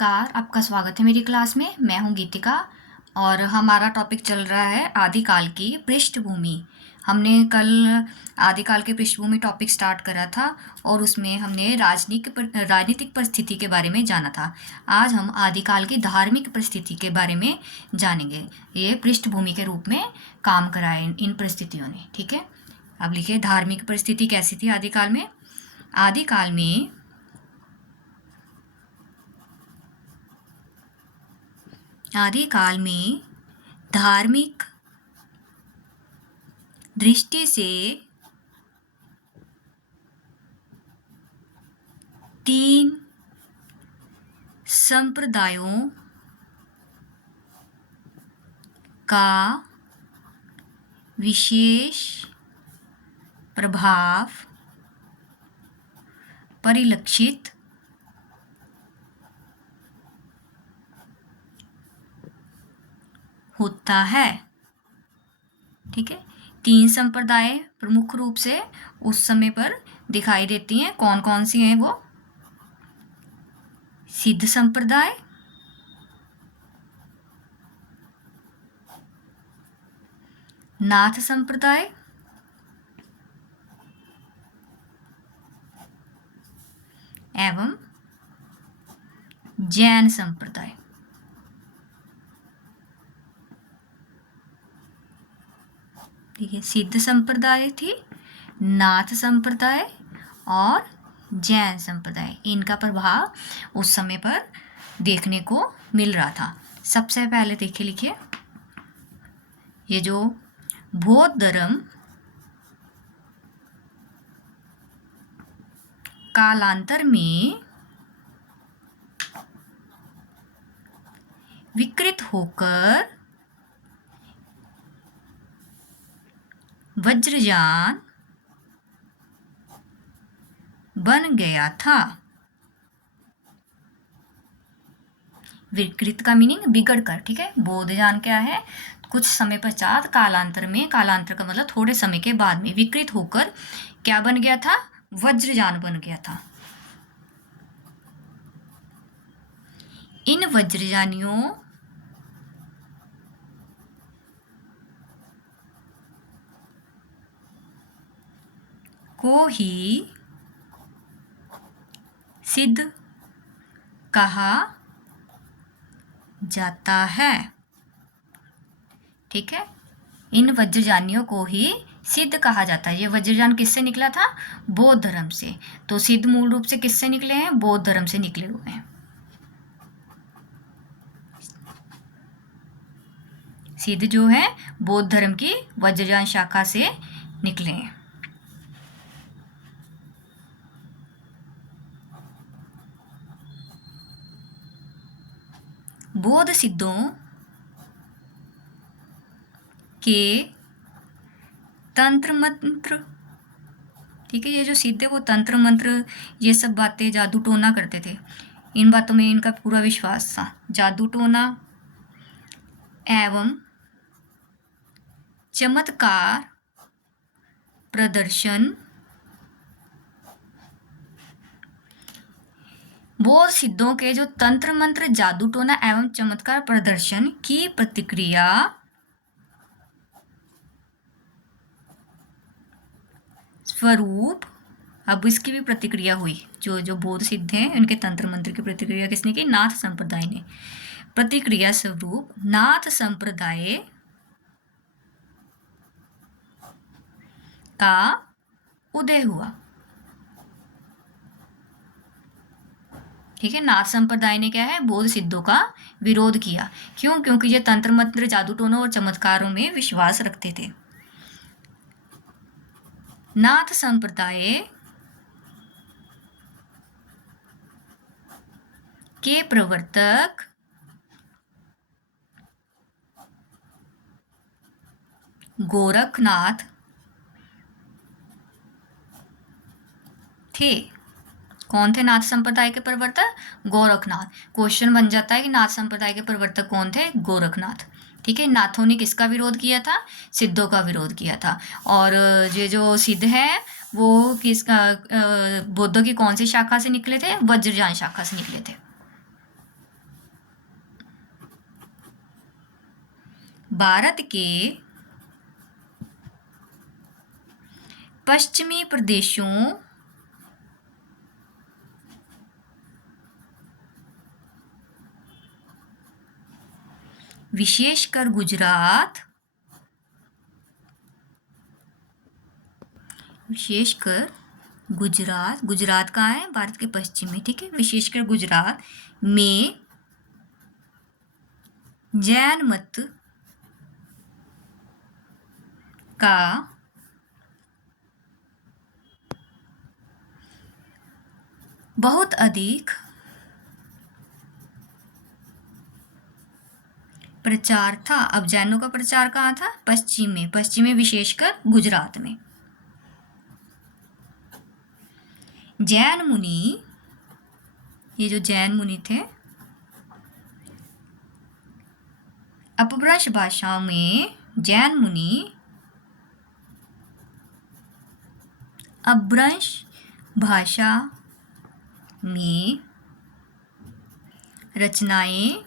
नमस्कार, आपका स्वागत है मेरी क्लास में। मैं हूं गीतिका और हमारा टॉपिक चल रहा है आदिकाल की पृष्ठभूमि। हमने कल आदिकाल की पृष्ठभूमि टॉपिक स्टार्ट करा था और उसमें हमने राजनीतिक परिस्थिति के बारे में जाना था। आज हम आदिकाल की धार्मिक परिस्थिति के बारे में जानेंगे। ये पृष्ठभूमि के रूप में काम करा है इन परिस्थितियों ने। ठीक है, अब लिखिए धार्मिक परिस्थिति कैसी थी आदिकाल में। आदिकाल में धार्मिक दृष्टि से तीन संप्रदायों का विशेष प्रभाव परिलक्षित होता है। ठीक है, तीन संप्रदाय प्रमुख रूप से उस समय पर दिखाई देती हैं। कौन कौन सी हैं वो? सिद्ध संप्रदाय, नाथ संप्रदाय एवं जैन संप्रदाय। ठीक है, सिद्ध संप्रदाय थी, नाथ संप्रदाय और जैन संप्रदाय। इनका प्रभाव उस समय पर देखने को मिल रहा था। सबसे पहले देखिए, लिखिए, ये जो बौद्ध धर्म कालांतर में विकृत होकर वज्रयान बन गया था। विकृत का मीनिंग बिगड़ कर। ठीक है, बौद्धयान क्या है? कुछ समय पश्चात, कालांतर में, कालांतर का मतलब थोड़े समय के बाद में, विकृत होकर क्या बन गया था? वज्रयान बन गया था। इन वज्रयानियों को ही सिद्ध कहा जाता है। ठीक है, इन वज्रयानियों को ही सिद्ध कहा जाता है। ये वज्रयान किससे निकला था? बौद्ध धर्म से। तो सिद्ध मूल रूप से किससे निकले हैं? बौद्ध धर्म से निकले हुए हैं। सिद्ध जो है बौद्ध धर्म की वज्रयान शाखा से निकले हैं। बौद्ध सिद्धों के तंत्र मंत्र, ठीक है, ये जो सिद्ध है वो तंत्र मंत्र, ये सब बातें, जादू टोना करते थे। इन बातों में इनका पूरा विश्वास था। जादू टोना एवं चमत्कार प्रदर्शन बौद्ध सिद्धों के जो तंत्र मंत्र, जादू टोना एवं चमत्कार प्रदर्शन की प्रतिक्रिया स्वरूप, अब इसकी भी प्रतिक्रिया हुई। जो बौद्ध सिद्ध हैं उनके तंत्र मंत्र की प्रतिक्रिया किसने की? नाथ संप्रदाय ने। प्रतिक्रिया स्वरूप नाथ संप्रदाय का उदय हुआ। ठीक है, नाथ संप्रदाय ने क्या है? बौद्ध सिद्धों का विरोध किया। क्यों? क्योंकि ये तंत्र मंत्र, जादू टोना और चमत्कारों में विश्वास रखते थे। नाथ संप्रदाय के प्रवर्तक गोरखनाथ थे। कौन थे नाथ संप्रदाय के प्रवर्तक? गोरखनाथ। क्वेश्चन बन जाता है कि नाथ संप्रदाय के प्रवर्तक कौन थे? गोरखनाथ। ठीक है, नाथों ने किसका विरोध किया था? सिद्धों का विरोध किया था। और ये जो सिद्ध है वो बौद्धों की कौन सी शाखा से निकले थे? वज्रयान शाखा से निकले थे। भारत के पश्चिमी प्रदेशों विशेषकर गुजरात, गुजरात कहाँ है? भारत के पश्चिम में, ठीक है। विशेषकर गुजरात में जैन मत का बहुत अधिक प्रचार था। अब जैनों का प्रचार कहाँ था? पश्चिम में विशेषकर गुजरात में। जैन मुनि, ये जो जैन मुनि थे, अपभ्रंश भाषा में जैन मुनि अपभ्रंश भाषा में रचनाएं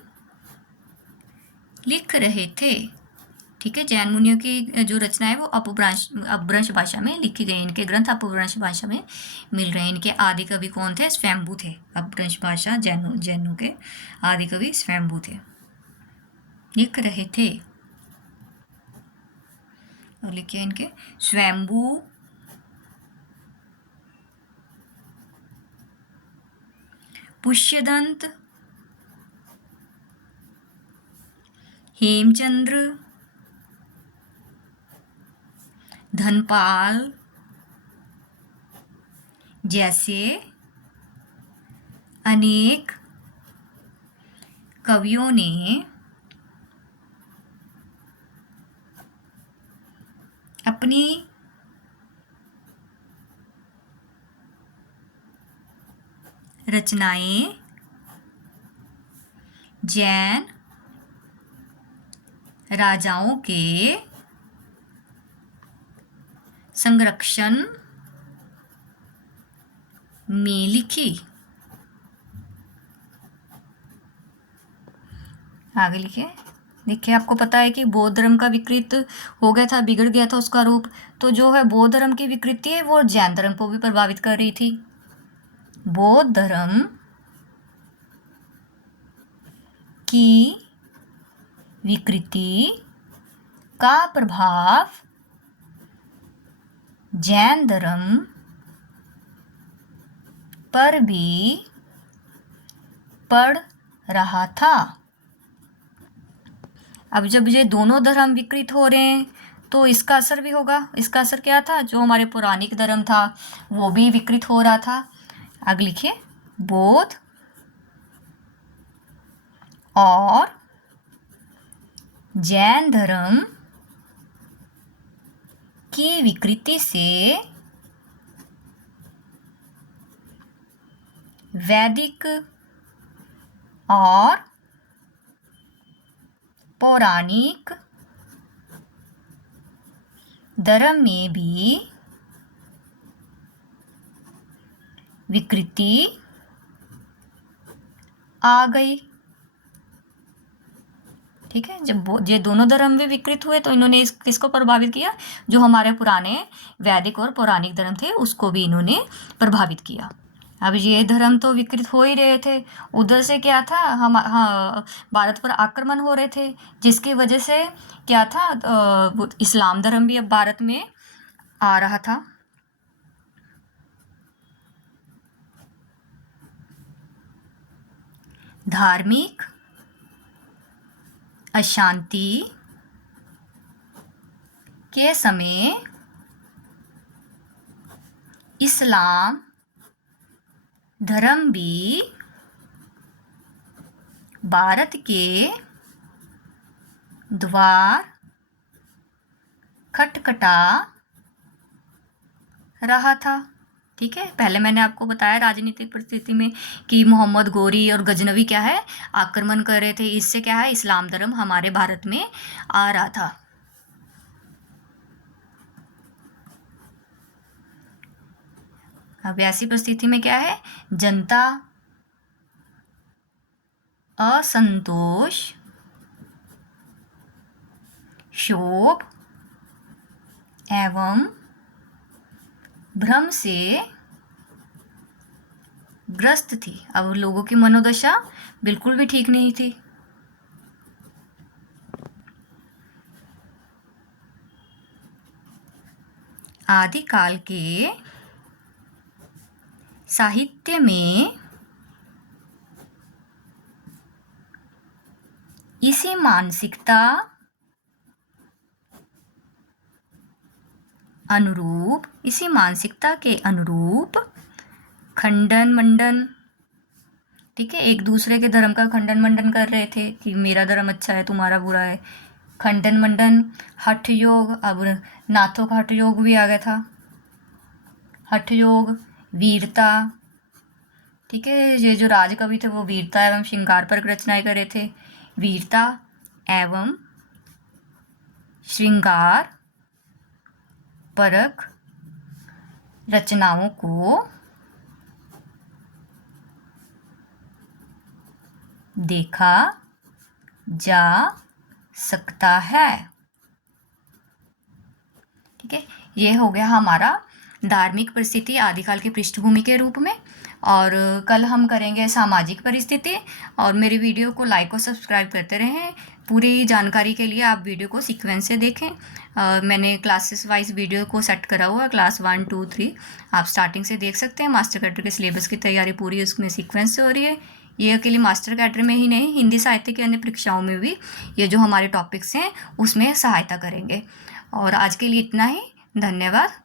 लिख रहे थे, ठीक है। जैन मुनियों की जो रचना है वो अपभ्रंश भाषा में लिखी गई। इनके ग्रंथ अपभ्रंश भाषा में मिल रहे हैं। इनके आदि कवि कौन थे? स्वयंभू थे। अपभ्रंश भाषा जैनों के आदि कवि स्वयंभू थे, लिख रहे थे। और लिखे इनके स्वयंभू, पुष्यदंत, हेमचंद्र, धनपाल जैसे अनेक कवियों ने अपनी रचनाएं जैन राजाओं के संरक्षण में लिखी। आगे लिखे। देखिए, आपको पता है कि बौद्ध धर्म का विकृत हो गया था, बिगड़ गया था उसका रूप। तो जो है बौद्ध धर्म की विकृति है वो जैन धर्म को भी प्रभावित कर रही थी। बौद्ध धर्म की विकृति का प्रभाव जैन धर्म पर भी पड़ रहा था। अब जब ये दोनों धर्म विकृत हो रहे हैं तो इसका असर भी होगा। इसका असर क्या था? जो हमारे पौराणिक धर्म था वो भी विकृत हो रहा था। आगे लिखिए, बौद्ध और जैन धर्म की विकृति से वैदिक और पौराणिक धर्म में भी विकृति आ गई, ठीक है। जब ये दोनों धर्म भी विकृत हुए तो इन्होंने किसको प्रभावित किया? जो हमारे पुराने वैदिक और पौराणिक धर्म थे उसको भी इन्होंने प्रभावित किया। अब ये धर्म तो विकृत हो ही रहे थे, उधर से क्या था, भारत पर आक्रमण हो रहे थे, जिसकी वजह से क्या था, इस्लाम धर्म भी अब भारत में आ रहा था। धार्मिक अशांति के समय इस्लाम धर्म भी भारत के द्वार खटखटा रहा था, ठीक है। पहले मैंने आपको बताया राजनीतिक परिस्थिति में कि मोहम्मद गोरी और गजनवी क्या है, आक्रमण कर रहे थे। इससे क्या है, इस्लाम धर्म हमारे भारत में आ रहा था। अब ऐसी परिस्थिति में क्या है, जनता असंतोष क्षोभ एवं भ्रम से ग्रस्त थी। अब लोगों की मनोदशा बिल्कुल भी ठीक नहीं थी। आदिकाल के साहित्य में इसी मानसिकता के अनुरूप खंडन मंडन, ठीक है, एक दूसरे के धर्म का खंडन मंडन कर रहे थे कि मेरा धर्म अच्छा है तुम्हारा बुरा है, खंडन मंडन। हठ योग, अब नाथों का हठ योग भी आ गया था। हठ योग, वीरता, ठीक है, ये जो राजकवि थे वो वीरता एवं श्रृंगार पर रचनाएं कर रहे थे। वीरता एवं श्रृंगार परक रचनाओं को देखा जा सकता है। ठीक है, ये हो गया हमारा धार्मिक परिस्थिति आदिकाल की पृष्ठभूमि के रूप में। और कल हम करेंगे सामाजिक परिस्थिति। और मेरी वीडियो को लाइक और सब्सक्राइब करते रहें। पूरी जानकारी के लिए आप वीडियो को सीक्वेंस से देखें। मैंने क्लासेस वाइज वीडियो को सेट करा हुआ है, क्लास 1, 2, 3 आप स्टार्टिंग से देख सकते हैं। मास्टर कैडर के सिलेबस की तैयारी पूरी उसमें सीक्वेंस से हो रही है। ये अकेले मास्टर कैडर में ही नहीं, हिंदी साहित्य की अन्य परीक्षाओं में भी ये जो हमारे टॉपिक्स हैं उसमें सहायता करेंगे। और आज के लिए इतना ही। धन्यवाद।